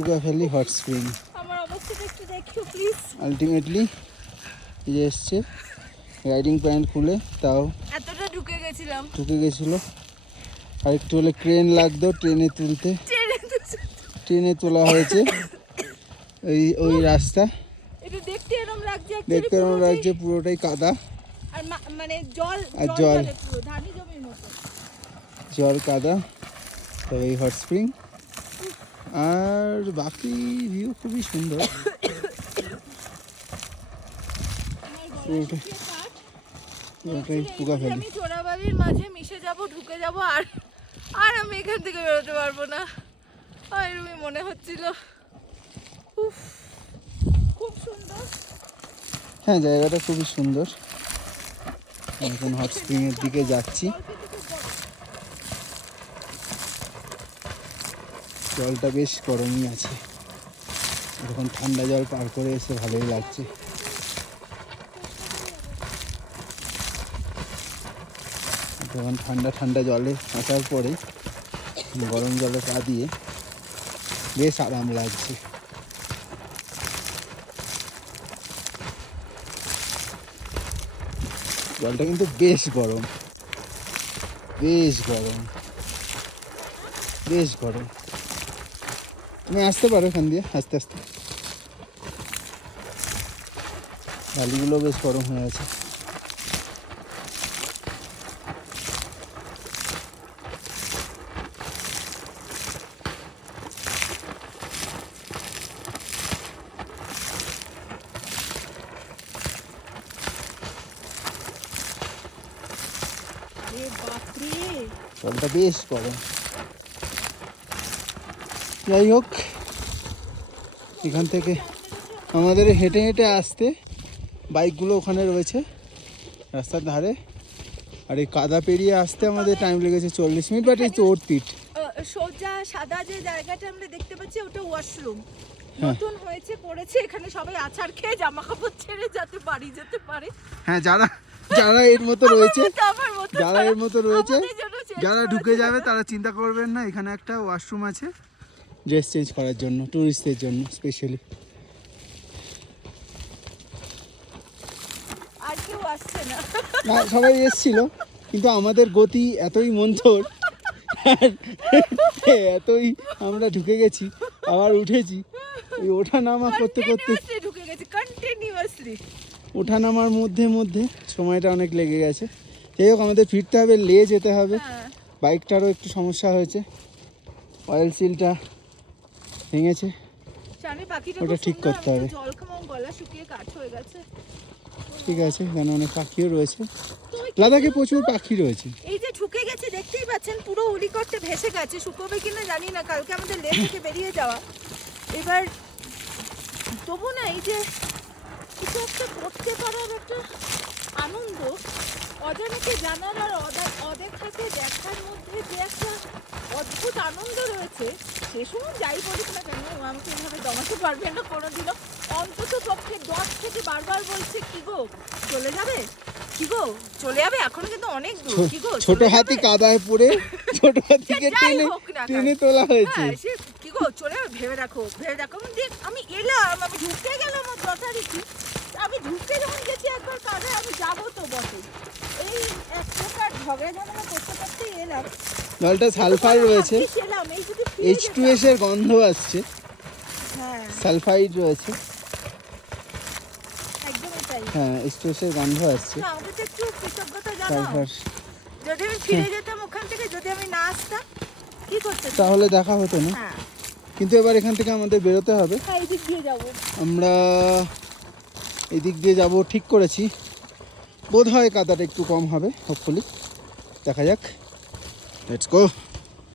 পুকাখালি hot spring. আমার অবস্থাটা একটু দেখো প্লিজ। আলটিমেটলি এই যে এসছে রাইডিং প্যান্ট খুলে, তাও এতটা ঢুকে গেছিলো। আর একটু হলে ক্রেন লাগতো ট্রেনে তুলতে, ট্রেনে তোলা হয়েছে ওই রাস্তা। এটা দেখতে এরকম লাগছে পুরোটাই কাদা আর মানে জল পুরো ধানি জমির মতো জল কাদা। তো এই হট স্প্রিং আর বাকি ভিউ খুবই সুন্দর। পুরোটাই পুকাখালি। আমি চোরাবালির মাঝে মিশে যাব, ঢুকে যাব, আর আমি এখান থেকে বেরোতে পারবো না, এরকমই মনে হচ্ছিল। খুব সুন্দর। হ্যাঁ, জায়গাটা খুবই সুন্দর। এখন হট স্প্রিং এর দিকে যাচ্ছি। জলটা বেশ গরমই আছে, এখন ঠান্ডা জল পার করে এসে ভালোই লাগছে। যখন ঠান্ডা জলে আসার পরে গরম জলে পা দিয়ে বেশ আরাম লাগছে। জলটা কিন্তু বেশ গরম। তুমি আসতে পারো এখান দিয়ে আস্তে আস্তে। বালিগুলো বেশ গরম হয়ে আছে। জলটা বেশ গরম। যাই হোক, এখান থেকে আমাদের হেঁটে হেঁটে আসতে, বাইকগুলো ওখানে রয়েছে রাস্তার ধারে, আর এই কাদা পেরিয়ে আসতে আমাদের টাইম লেগেছে 40 মিনিট, বাট এই ওর্থ সোজা সাদা যে জায়গাটা আমরা দেখতে পাচ্ছি ওটা ওয়াশরুম নতুন হয়েছে, করেছে এখানে সবাই আছাড় খেয়ে জামা কাপড় ছেড়ে যাতে বাড়ি যেতে পারে। হ্যাঁ, যারা এর মতো রয়েছে, যারা ঢুকে যাবে তারা চিন্তা করবেন না, এখানে একটা ওয়াশরুম আছে ড্রেস চেঞ্জ করার জন্য, টুরিস্টদের জন্য স্পেশালি। আর কেউ আসছে না, সবাই এসেছিল, কিন্তু আমাদের গতি এতই মন্থর, এতই আমরা ঢুকে গেছি, আবার উঠেছি, ওই ওঠা নামা করতে ঢুকে গেছি কন্টিনিউয়াসলি। ওঠা নামার মধ্যে সময়টা অনেক লেগে গেছে। যাই হোক, আমাদের ফিরতে হবে, যেতে হবে। বাইকটারও একটু সমস্যা হয়েছে, অয়েল সিলটা ভেঙেছে, ওটা ঠিক করতে হবে। ঠিক আছে, এখানে অনেক পাখিও রয়েছে, লাদাখে প্রচুর পাখি রয়েছে। এই যে ঢুকে গেছে দেখতেই পাচ্ছেন, পুরো উলিকটে ভেসে গেছে, শুকোবে কিনা জানি না, কালকে আমাদের লেক থেকে বেরিয়ে যাওয়া। এবার তবু না, এই যে কিছু একটা করতে পারার একটা আনন্দ, অজানাকে জানার আর অদেখাকে দেখার মধ্যে যে একটা অদ্ভুত আনন্দ রয়েছে, সে সময় যাই বলিস না কেন আমাকে এইভাবে জমাতে পারবে না কোনোদিনও। অন্তত পক্ষে 10 থেকে বারবার বলছে, কি গো চলে যাবে, কি গো চলে যাবে, এখনো কিন্তু অনেক দূর, কি গো ছোট হাতি কাদায় পড়ে ছোট হাতিকে টেনে তোলা হয়েছে, কি গো চলে যাবে, ভেবে রাখো। আমি এলাম, আমি ঢুকতে গেলাম যথারীতি, আমি ঢুকতে যখন গেছি একবার কাদায়, আমি যাবো তো বটে, এই এক প্রকার ঝগড়া ঝামেলা করতে এলাম। জলটা সালফার রয়েছে, H2S এর গন্ধ আসছে। হ্যাঁ, সালফাইড রয়েছে, একদমই তাই। হ্যাঁ, H2S এর গন্ধ আসছে। না, আমাদের একটু কৃতজ্ঞতা জানাও। যদি আমি ফিরে যেতাম ওখান থেকে, যদি আমি না আসতাম, কি করতে তাহলে দেখা হতো না। হ্যাঁ, কিন্তু এবার এখান থেকে আমাদের বেরোতে হবে। এই দিক দিয়ে যাবো আমরা, এদিক দিয়ে যাব ঠিক করেছি। বোধ হয় কাদাটা একটু কম হবে, হোপফুলি দেখা যাক। Let's go.